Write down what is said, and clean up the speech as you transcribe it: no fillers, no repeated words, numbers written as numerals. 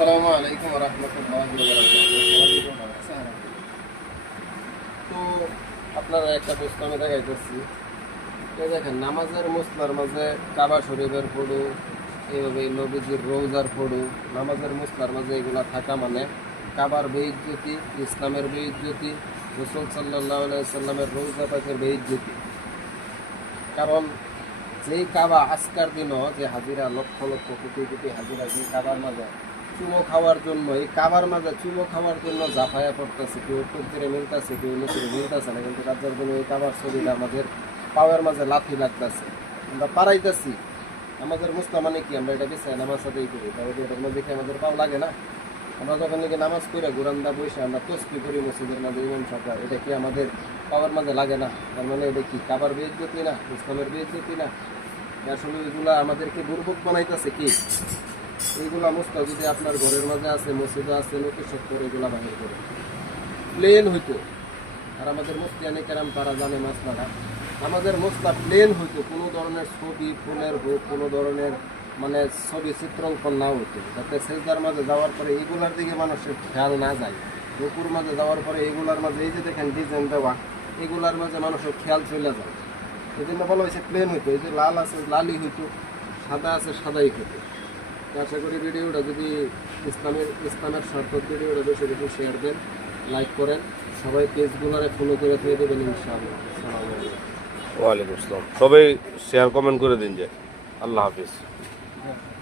আসসালামু আলাইকুম ওয়া রাহমাতুল্লাহি ওয়া বারাকাতুহু। তো আপনারা একটা প্রশ্ন আমি দেখাইতেছি, দেখেন নামাজের মুসলার মাঝে কাবা শরীফের ফটো, এইভাবে নবীজির রোজার ফটো, নামাজের মুসলার মাঝে এগুলা থাকা মানে কাবার বেইজ্জতি, ইসলামের বেইজ্জতি, রাসূল সাল্লাল্লাহু আলাইহি সাল্লামের রোজা পাকের বেইজ্জতি। কারণ যেই কাবা আজকার দিনও যে হাজিরা লক্ষ লক্ষ কোটি কোটি হাজিরা যে কাবার মাঝে চুমো খাওয়ার জন্য, এই কাবার মাঝে চুমো খাওয়ার জন্য জাফায়া পড়তেছে, কেউ টুকরে মিলতেছে, কেউ নতুন মিলতেছে না, কিন্তু তার জন্য এই কাবার শরীরে আমাদের পাওয়ার মাঝে লাথি লাগতেছে, আমরা পারাইতেছি। আমাদের মুসলাম মানে কি, আমরা এটা বিছাই নামাজ সাথেই করি, তাহলে এটার মধ্যে কি আমাদের পাও লাগে না? আমরা যখন নাকি নামাজ পড়ে গোরান্দা বসে আমরা তসবি করি মসজিদের মাঝে ইমাম সাহেব, এটা কি আমাদের পাওয়ার মাঝে লাগে না? তার মানে এটা কি কাবার বেইজ্জতি না, ইসলামের বেইজ্জতি না? আসলে এগুলা আমাদেরকে দুর্ভোগ বানাইতেছে কি? এইগুলা মুস্তা যদি আপনার ঘরের মাঝে আছে, মসজিদে আছে, লোকের সত্তর এগুলা বাহির করে প্লেন হইতো। আর আমাদের মুফতিয়ানে কেরাম তারা জানে মাসলাটা, আমাদের মশলা প্লেন হইতো, কোনো ধরনের ছবি ফুলের হোক, কোনো ধরনের মানে ছবি চিত্রাঙ্কন না হইতো, যাতে সেজদার মাঝে যাওয়ার পরে এইগুলার দিকে মানুষের খেয়াল না যায়। রুকুর মাঝে যাওয়ার পরে এইগুলার মাঝে এই যে দেখেন ডিজাইন দেওয়া, এগুলার মাঝে মানুষের খেয়াল চলে যায়। এই জন্য বলা হয়েছে প্লেন হইতো। এই যে লাল আছে লালই হইতো, সাদা আছে সাদাই হইতো। আশা করি ভিডিওটা যদি ইসলামের স্বার্থ ভিডিওটা বেশি বেশি শেয়ার দেন, লাইক করেন, সবাই পেজগুলোরে ফলো করে দিয়ে দেবেন ইনশাআল্লাহ। আসসালামু আলাইকুম। ওয়ালাইকুম আসসালাম। সবাই শেয়ার কমেন্ট করে দিন যে। আল্লাহ হাফিজ।